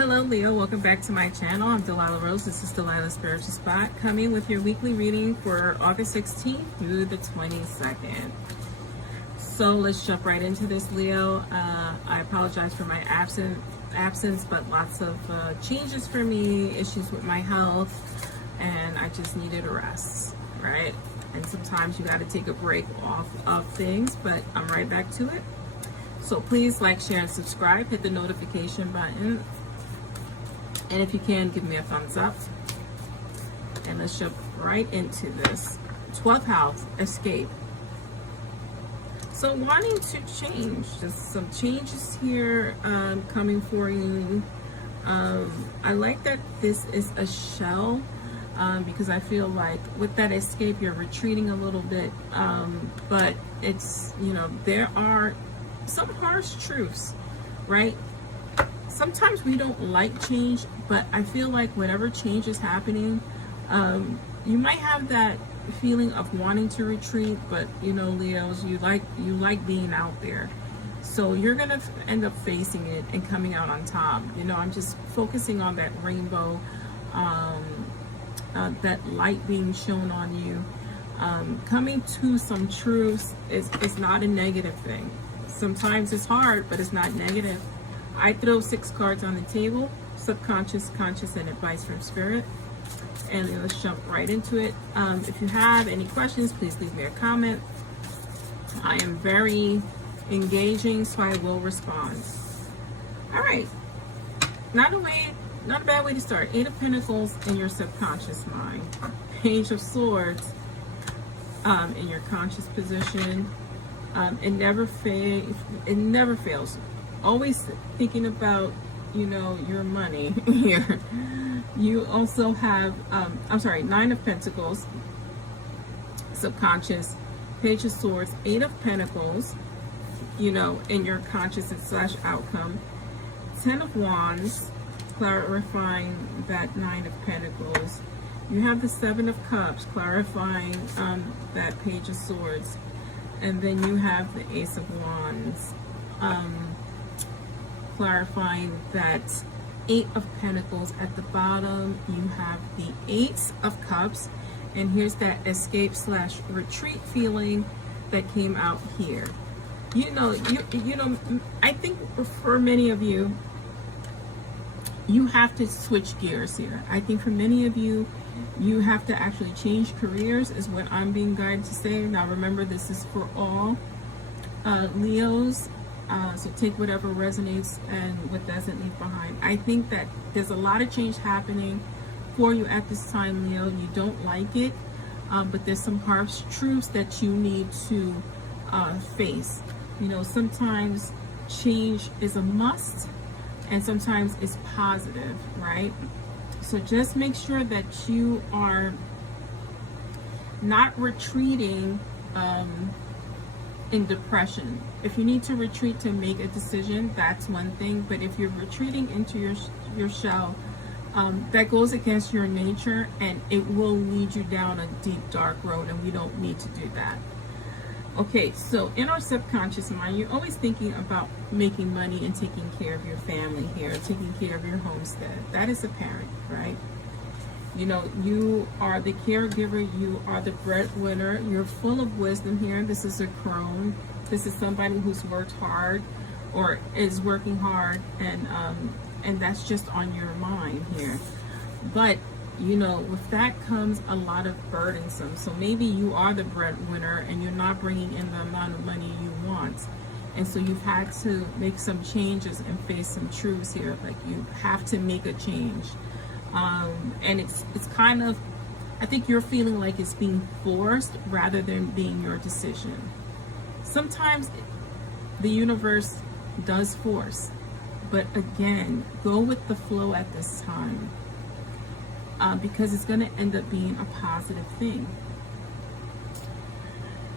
Hello Leo, welcome back to my channel. I'm Delilah Rose. This is Delilah's Spiritual Spot, coming with your weekly reading for August 16th through the 22nd. So let's jump right into this, Leo. I apologize for my absence, but lots of changes for me, issues with my health, and I just needed a rest, right? And sometimes you got to take a break off of things, but I'm right back to it. So please like, share, and subscribe. Hit the notification button. And if you can, give me a thumbs up. And let's jump right into this. 12th house, escape. So wanting to change. Just some changes here coming for you. I like that this is a shell because I feel like with that escape, you're retreating a little bit. But it's, there are some harsh truths, right? Sometimes we don't like change, but I feel like whenever change is happening, you might have that feeling of wanting to retreat, but Leos, you like being out there, so you're gonna end up facing it and coming out on top. I'm just focusing on that rainbow, that light being shown on you. Coming to some truths is not a negative thing. Sometimes it's hard, but it's not negative. I throw 6 cards on the table: subconscious, conscious, and advice from spirit. And let's jump right into it. If you have any questions, please leave me a comment. I am very engaging, so I will respond. All right, not a bad way to start. 8 of Pentacles in your subconscious mind. Page of Swords in your conscious position. It never fails. Always thinking about your money here. You also have 9 of Pentacles, subconscious, Page of Swords, 8 of Pentacles, in your conscious / outcome, 10 of Wands, clarifying that 9 of Pentacles. You have the 7 of Cups, clarifying that Page of Swords, and then you have the Ace of Wands, clarifying that 8 of Pentacles. At the bottom you have the 8 of Cups, and here's that escape / retreat feeling that came out here. I think for many of you, you have to switch gears here. I think for many of you, you have to actually change careers, is what I'm being guided to say. Now remember, this is for all Leos. So take whatever resonates and what doesn't leave behind. I think that there's a lot of change happening for you at this time, Leo. You don't like it, but there's some harsh truths that you need to face. Sometimes change is a must, and sometimes it's positive, right? So just make sure that you are not retreating in depression. If you need to retreat to make a decision, that's one thing, but if you're retreating into your shell, that goes against your nature, and it will lead you down a deep dark road, and we don't need to do that. Okay, so in our subconscious mind, you're always thinking about making money and taking care of your family here, taking care of your homestead. That is apparent, right? You are the caregiver, you are the breadwinner, you're full of wisdom here. This is a crone. This is somebody who's worked hard or is working hard, and that's just on your mind here. But with that comes a lot of burdensome. So maybe you are the breadwinner and you're not bringing in the amount of money you want, and so you've had to make some changes and face some truths here. Like, you have to make a change. And it's kind of, I think you're feeling like it's being forced rather than being your decision. Sometimes the universe does force, but again, go with the flow at this time, because it's going to end up being a positive thing.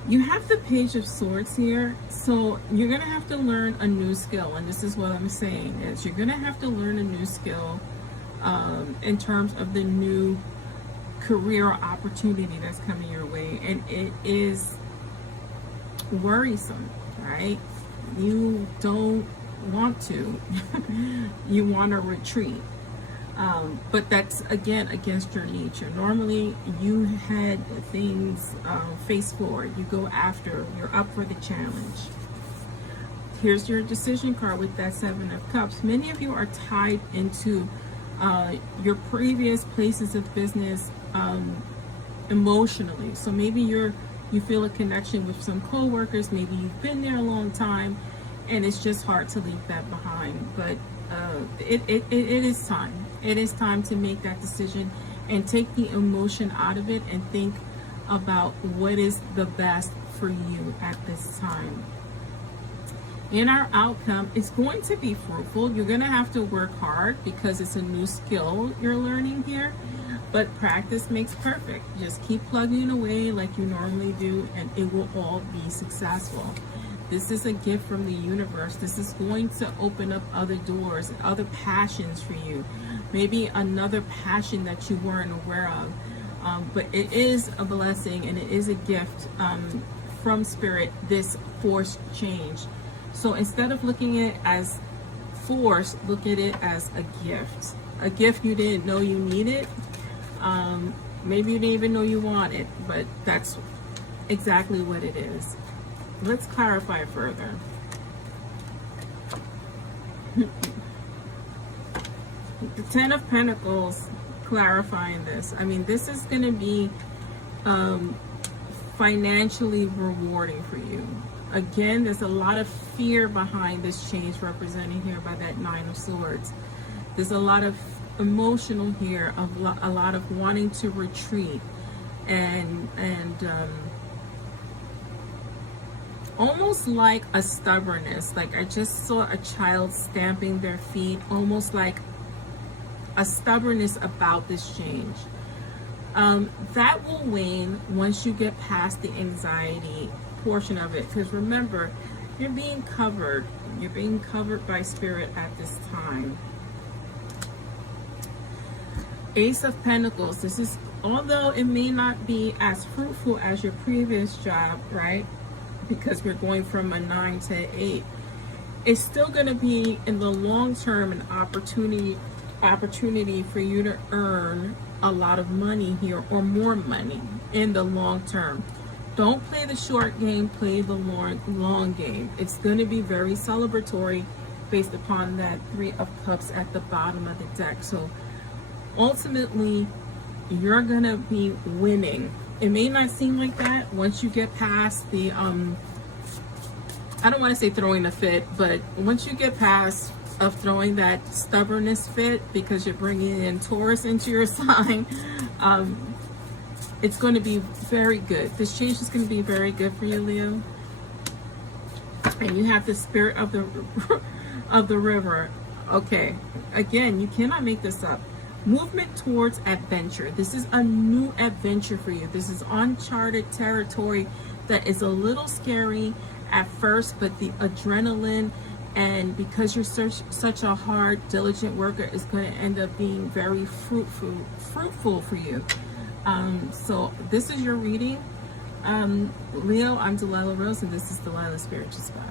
You have the Page of Swords here, so you're going to have to learn a new skill, and this is what I'm saying, is you're going to have to learn a new skill in terms of the new career opportunity that's coming your way, and it is worrisome, right? You don't want to. You want to retreat. But that's, again, against your nature. Normally, you had things face forward. You go after. You're up for the challenge. Here's your decision card with that Seven of Cups. Many of you are tied into your previous places of business emotionally. So maybe you feel a connection with some co-workers. Maybe you've been there a long time, and it's just hard to leave that behind. But it is time. It is time to make that decision and take the emotion out of it and think about what is the best for you at this time. In our outcome, it's going to be fruitful. You're going to have to work hard because it's a new skill you're learning here. But practice makes perfect. Just keep plugging away like you normally do, and it will all be successful. This is a gift from the universe. This is going to open up other doors and other passions for you. Maybe another passion that you weren't aware of. But it is a blessing, and it is a gift from Spirit, this forced change. So instead of looking at it as force, look at it as a gift. A gift you didn't know you needed. Maybe you didn't even know you wanted, but that's exactly what it is. Let's clarify further. The Ten of Pentacles, clarifying this. I mean, this is going to be financially rewarding for you. Again, there's a lot of fear behind this change represented here by that Nine of Swords. There's a lot of emotional here, a lot of wanting to retreat and almost like a stubbornness. Like I just saw a child stamping their feet, almost like a stubbornness about this change. That will wane once you get past the anxiety portion of it, because remember, you're being covered by Spirit at this time. Ace of Pentacles. This is, although it may not be as fruitful as your previous job, right, because we're going from a 9 to 8, it's still going to be in the long term an opportunity for you to earn a lot of money here, or more money in the long term. Don't play the short game, play the long game. It's going to be very celebratory based upon that Three of Cups at the bottom of the deck. So ultimately, you're going to be winning. It may not seem like that once you get past the, I don't want to say throwing a fit, but once you get past of throwing that stubbornness fit because you're bringing in Taurus into your sign, it's going to be very good. This change is going to be very good for you, Leo. And you have the Spirit of the river. Okay, again, you cannot make this up. Movement towards adventure. This is a new adventure for you. This is uncharted territory that is a little scary at first, but the adrenaline, and because you're such a hard, diligent worker, is going to end up being very fruitful for you. So this is your reading. Leo, I'm Delilah Rose, and this is Delilah's Spiritual Spot.